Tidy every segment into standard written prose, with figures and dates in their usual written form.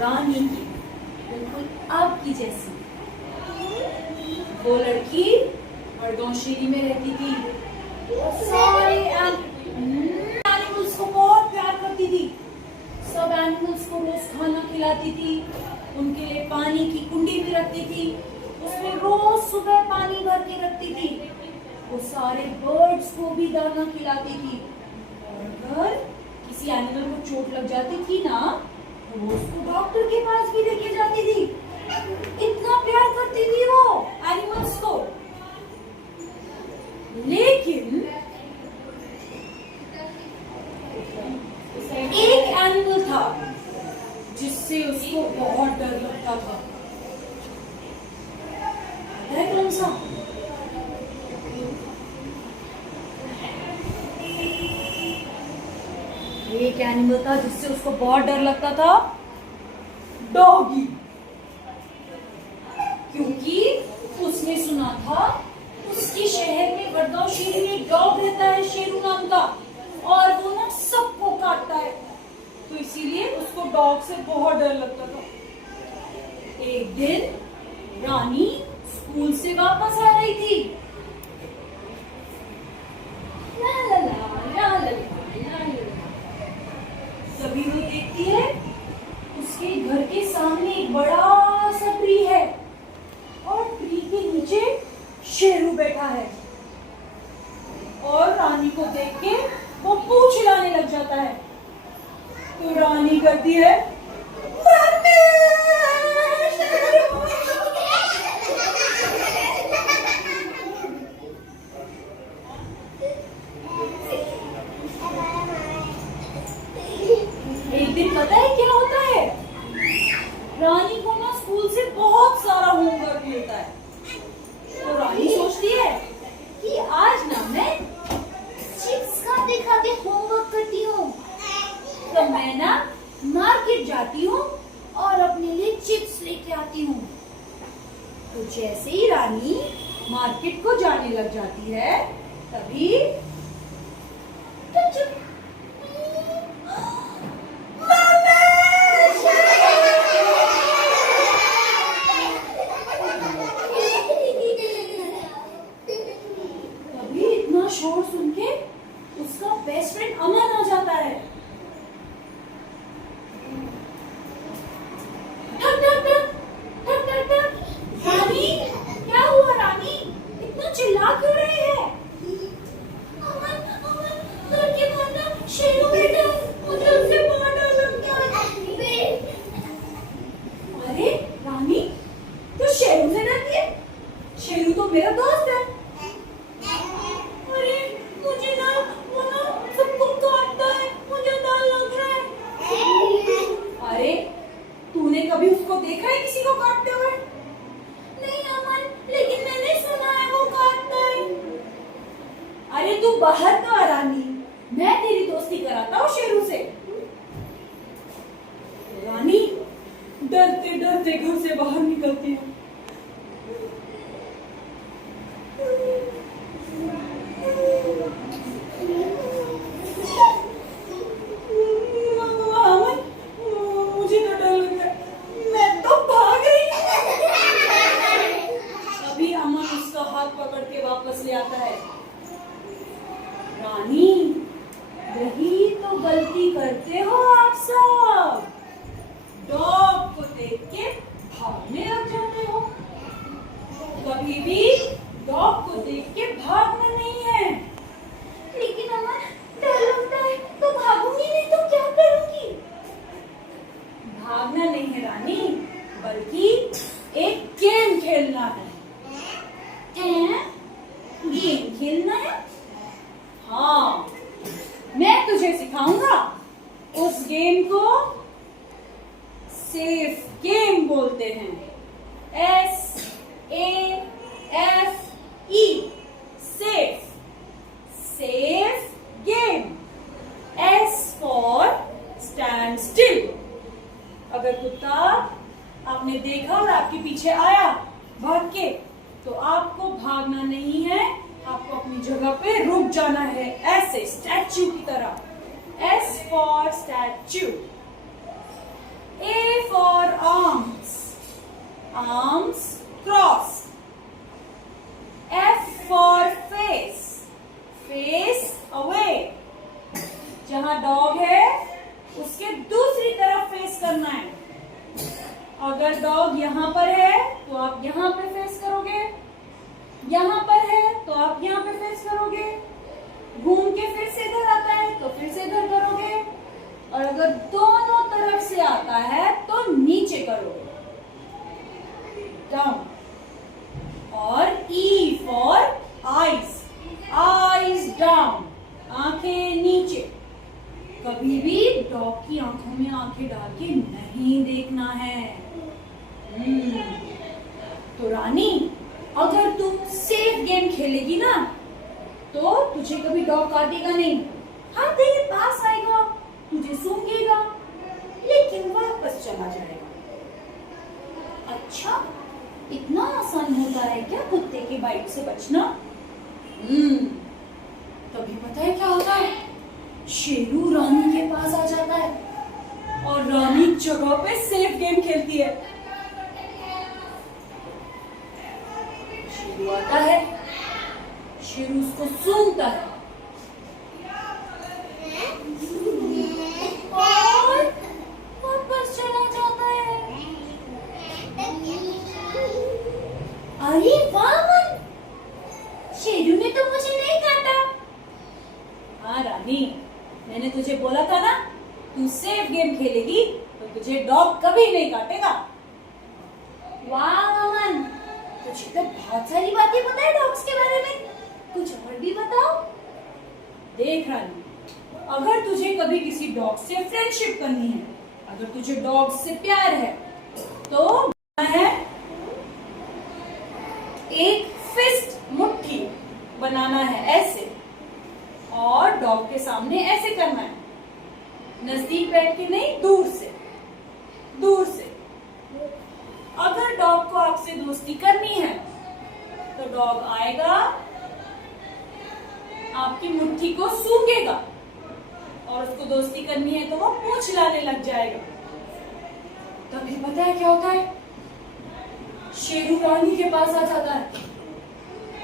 रानी की, बिल्कुल आपकी जैसी। वो लड़की वडगांव शीरी में रहती थी। सारे एनिमल्स को बहुत प्यार करती थी। सब एनिमल्स को रोज खाना खिलाती थी, उनके लिए पानी की कुंडी भी रखती थी, उसमें रोज सुबह पानी भर के रखती थी। वो सारे बर्ड्स को भी दाना खिलाती थी। और अगर किसी एनिमल को चोट लग जाती थी ना, तो वो उसको डॉक्टर के पास भी लेके जाती थी। इतना प्यार करती थी वो एनिमल्स को। लेकिन एक एनिमल था जिससे उसको बहुत डर लगता था। है कौन सा? एक एनिमल था जिससे उसको बहुत डर लगता था, डॉगी। क्योंकि उसने सुना था उसके शहर में वडगांव शीरी में एक डॉग रहता है, शेरू नाम का, और वो ना सबको काटता है। तो इसीलिए उसको डॉग से बहुत डर लगता था। एक दिन रानी स्कूल से वापस आ रही थी। ला ला ला ला ला ला ला ला। तभी वो देखती है उसके घर के सामने एक बड़ा सा ट्री है और ट्री के नीचे शेरू बैठा है। और रानी को देख के वो पूंछ हिलाने लग जाता है। तो रानी करती है, एक दिन पता है क्या होता है? रानी को ना स्कूल से बहुत सारा होमवर्क मिलता है। तो रानी सोचती है कि आज ना मैं चिप्स खाते खाते होमवर्क करती हूँ। तो मैं ना मार्केट जाती हूँ और अपने लिए चिप्स लेके आती हूँ। तो जैसे ही रानी मार्केट को जाने लग जाती है, तभी शोर सुन के उसका बेस्ट फ्रेंड अमन आ जाता है। ठक ठक ठक ठक ठक ठक। रानी, क्या हुआ रानी? इतना चिल्ला क्यों रहे हैं? अमन अमन, घर के बाहर ना शेरू बैठा है, मुझे उससे बहुत डर लगता है। अरे रानी, तो शेरू से डरती है? शेरू तो मेरा दोस्त है। कभी उसको देखा है किसी को काटते हुए? नहीं अमन, लेकिन मैंने सुना है वो काटता है। अरे तू बाहर तो आ रानी, मैं तेरी दोस्ती कराता हूँ शेरू से। रानी डरते डरते घर से बाहर निकलती है। पकड़ के वापस ले आता है। रानी, यही तो गलती करते हो आप सब। डॉग को देख के भागने लग जाते हो। कभी भी डॉग को देख के भागना नहीं है। लेकिन अमन, डर लगता है, तो भागूंगी नहीं तो क्या करूंगी? भागना नहीं है रानी, बल्कि एक गेम खेलना है। गेम खेलना है? हाँ, मैं तुझे सिखाऊंगा। उस गेम को सेफ गेम बोलते हैं। SAFE, safe. Safe game. S for stand still. अगर कुत्ता आपने देखा और आपके पीछे आया भाग के, तो आपको भागना नहीं है, आपको अपनी जगह पे रुक जाना है, ऐसे स्टैच्यू की तरह। S for statue. A for arms. Arms crossed. F for face. Face away. जहां डॉग है उसके दूसरी तरफ फेस करना है. अगर डॉग यहाँ पर है तो आप यहाँ पे फेस करोगे, यहाँ पर है तो आप यहाँ पे फेस करोगे, घूम के फिर से इधर आता है तो फिर से इधर करोगे, और अगर दोनों तरफ से आता है तो नीचे करोगे, डाउन. और E for eyes. Eyes down, आंखें नीचे. कभी भी डॉग की आंखों में आंखें डाल के नहीं देखना है. तो रानी, अगर तुम सेफ गेम खेलेगी ना तो तुझे कभी डॉग काटेगा नहीं. हाँ, तेरे पास आएगा, तुझे सूंघेगा, लेकिन वापस चला जाएगा. अच्छा, इतना आसान होता है क्या कुत्ते के बाइट से बचना? तभी पता है क्या होता है, शेरू रानी के पास आ जाता है और रानी जगह पे सेफ गेम खेलती है. शेरू आता है, शेरू उसको सूंघता है और वापस चला जाता है. अरे वाह मन, शेरू ने तो मुझे नहीं काटा. हाँ रानी, मैंने तुझे बोला था ना, तू सेफ गेम खेलेगी तो तुझे डॉग कभी नहीं काटेगा. वाह अमन, तुझे तो बहुत सारी बातें पता है डॉग्स के बारे में. कुछ और भी बताओ. देख रानी, अगर तुझे कभी किसी डॉग से फ्रेंडशिप करनी है, अगर तुझे डॉग से प्यार है, तो है एक फिस्ट, मुट्ठी बनाना है ऐसे, और डॉग के सामने ऐसे करना है. नजदीक बैठ के नहीं, दूर से, दूर से. अगर डॉग को आपसे दोस्ती करनी है तो डॉग आएगा, आपकी मुट्ठी को सूंघेगा, और उसको दोस्ती करनी है तो वो पूंछ लाने लग जाएगा. तभी पता है क्या होता है, शेरू रानी के पास आ जाता है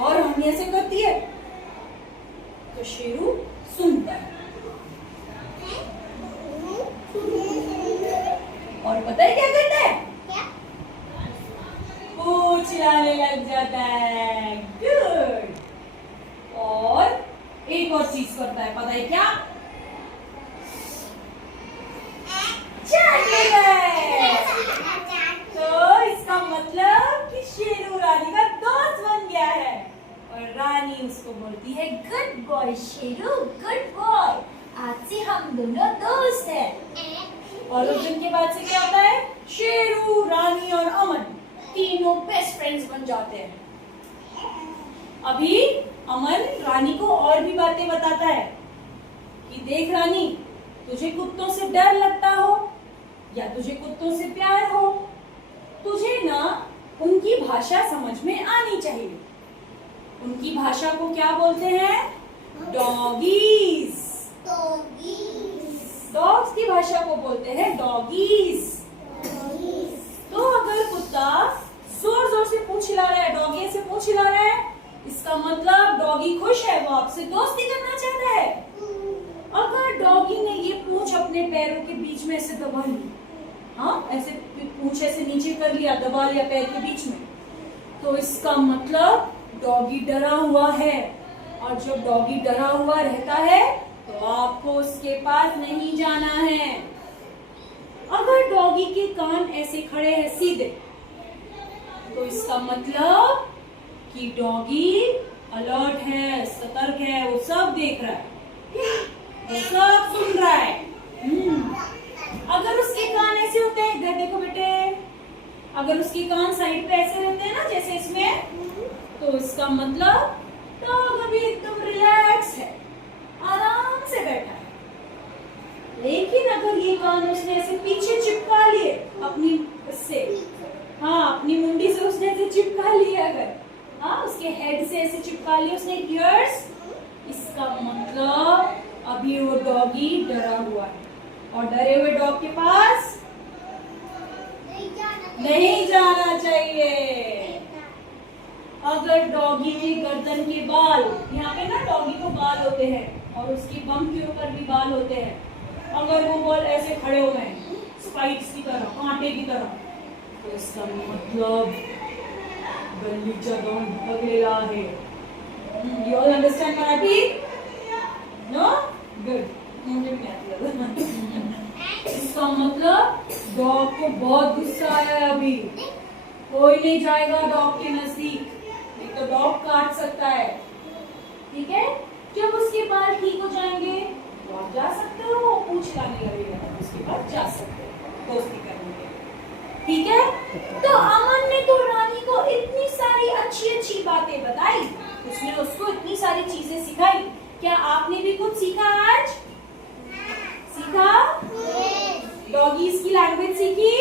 और रानी ऐसे करती है तो शेरू सूंघता है. और पता है क्या करता है? पूंछ लाने लग जाता है. गुड. और एक और चीज करता है, पता है क्या? तो इसका मतलब कि शेरू रानी का दोस्त बन गया है, और रानी उसको बोलती है good boy Sheru, good boy, आज से हम दोनों दोस्त हैं. और उस दिन के बाद से क्या होता है, शेरू, रानी और अमन तीनों बेस्ट फ्रेंड्स बन जाते हैं. अभी अमन रानी को और भी बातें बताता है कि देख रानी, तुझे कुत्तों से डर लगता हो या तुझे कुत्तों से प्यार हो, तुझे ना उनकी भाषा समझ में आनी चाहिए. उनकी भाषा को क्या बोलते हैं? डॉगीज. डॉग्स की भाषा को बोलते हैं डॉगीज. तो अगर कुत्ता जोर जोर से पूंछ हिला रहा है, डॉगी से पूंछ हिला रहा है, इसका मतलब डॉगी खुश है, वो आपसे दोस्ती करना चाहता है. अगर डॉगी ने ये पूंछ अपने पैरों के बीच में ऐसे दबा ली, हाँ ऐसे पूंछ ऐसे नीचे कर लिया, दबा लिया पैर के बीच में, तो इसका मतलब डॉगी डरा हुआ है. और जब डॉगी डरा हुआ रहता है तो आपको उसके पास नहीं जाना है. अगर डॉगी के कान ऐसे खड़े हैं सीधे, तो इसका मतलब कि डॉगी अलर्ट है, सतर्क है, वो सब देख रहा है, वो सब सुन रहा है. अगर उसके कान ऐसे होते हैं, इधर देखो बेटे, अगर उसके कान साइड पे ऐसे रहते हैं ना जैसे इसमें, तो इसका मतलब डॉग अभी एकदम रिलैक्स है, आराम से बैठा है. लेकिन अगर ये कान उसने ऐसे पीछे चिपका लिए अपनी से, हाँ अपनी मुंडी से उसने ऐसे चिपका लिए, अगर हाँ उसके हेड से ऐसे चिपका लिए उसने ईयर्स, इसका मतलब अभी वो डॉगी डरा हुआ है. और डरे हुए डॉग के पास नहीं जाना चाहिए। अगर डॉगी में गर्दन के बाल, यहाँ पे ना डॉगी को बाल होते हैं और उसकी बम के ऊपर भी बाल होते हैं, अगर वो बाल ऐसे खड़े हो गए स्पाइक्स की तरह, कांटे की तरह, तो इसका मतलब गलीचा गाउन भगलेला है। You all understand Marathi? No? Good. मुझे भी आती है। इसका मतलब डॉग को बहुत गुस्सा आया है अभी, कोई नहीं जाएगा डॉग के नजदीक, नहीं तो डॉग काट सकता है। ठीक है, जब उसके बाल ठीक हो जाएंगे तो आप जा सकते हो, पूछ लाने लगेगा उसके बाद जा सकते हो दोस्ती करने के लिए। ठीक है, तो अमन ने तो रानी को इतनी सारी अच्छी अच्छी बातें बताई, उसने उसको इतनी सारी चीजें सिखाई। क्या आपने भी कुछ सीखा आज? सीखा? डॉगीज की लैंग्वेज सीखी?